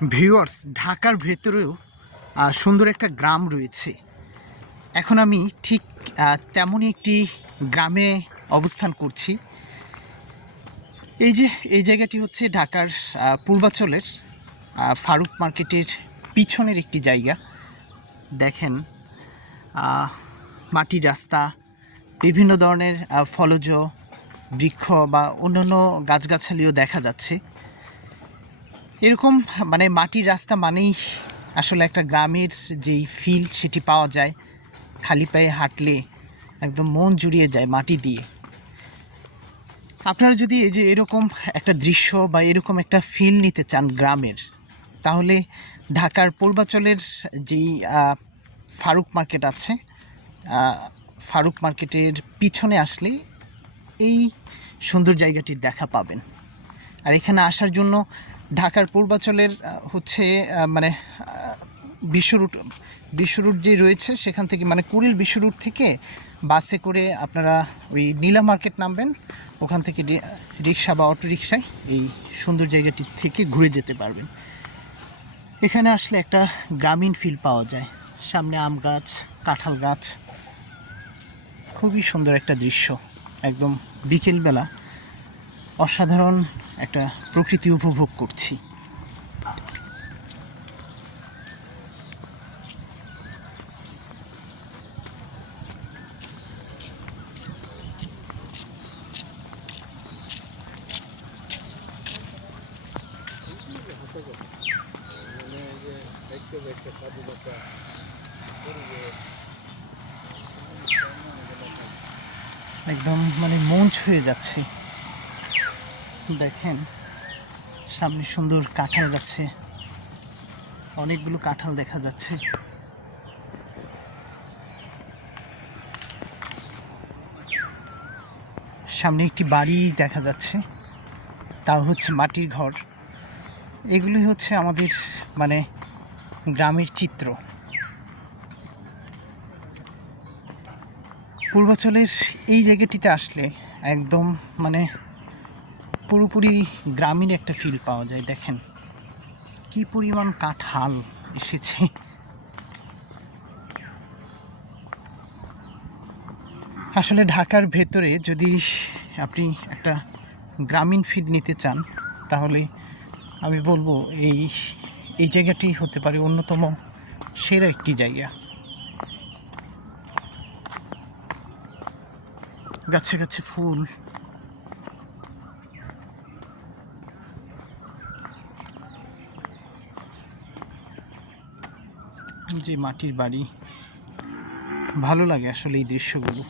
Viewers, ঢাকার ভেতরেও সুন্দর একটা গ্রাম রয়েছে। এখন আমি ঠিক তেমনই একটি গ্রামে অবস্থান করছি। এই জায়গাটি হচ্ছে ঢাকার পূর্বাঞ্চলের ফারুক মার্কেটের পিছনের একটি জায়গা। দেখেন, মাটির রাস্তা, বিভিন্ন ধরনের ফলজ বৃক্ষ বা অন্যান্য গাছগাছালিও দেখা যাচ্ছে। এরকম মানে মাটির রাস্তা মানেই আসলে একটা গ্রামের যেই ফিল সেটি পাওয়া যায়। খালি পায়ে হাঁটলে একদম মন জুড়িয়ে যায় মাটি দিয়ে। আপনারা যদি এই যে এরকম একটা দৃশ্য বা এরকম একটা ফিল নিতে চান গ্রামের, তাহলে ঢাকার পূর্বাঞ্চলের যেই ফারুক মার্কেট আছে, ফারুক মার্কেটের পিছনে আসলে এই সুন্দর জায়গাটির দেখা পাবেন। আর এখানে আসার জন্য ঢাকার পূর্বাঞ্চলের হচ্ছে মানে বিশ্ব রুট যে রয়েছে সেখান থেকে, মানে কুড়িল বিশ্ব রুট থেকে বাসে করে আপনারা ওই নীলা মার্কেট নামবেন। ওখান থেকে রিক্সা বা অটো রিক্সায় এই সুন্দর জায়গাটি থেকে ঘুরে যেতে পারবেন। এখানে আসলে একটা গ্রামীণ ফিল পাওয়া যায়। সামনে আম গাছ, কাঁঠাল গাছ, খুবই সুন্দর একটা দৃশ্য। একদম বিকেলবেলা অসাধারণ একটা প্রকৃতি উপভোগ করছি। একদম মানে মন ছুঁয়ে যাচ্ছে। দেখেন, সামনে সুন্দর কাঁঠাল গাছে অনেকগুলো কাঁঠাল দেখা যাচ্ছে। সামনে একটি বাড়ি দেখা যাচ্ছে, তাও হচ্ছে মাটির ঘর। এগুলি হচ্ছে আমাদের মানে গ্রামের চিত্র। পূর্বাঞ্চলের এই জায়গাটিতে আসলে একদম মানে পুরোপুরি গ্রামীণ একটা ফিল পাওয়া যায়। দেখেন কি পরিমাণ কাঁঠাল এসেছে। আসলে ঢাকার ভেতরে যদি আপনি একটা গ্রামীণ ফিল নিতে চান, তাহলে আমি বলবো এই জায়গাটি হতে পারে অন্যতম সেরা একটি জায়গা। গাছে গাছে ফুল, যে মাটির বাড়ি, ভালো লাগে আসলে এই দৃশ্যগুলো।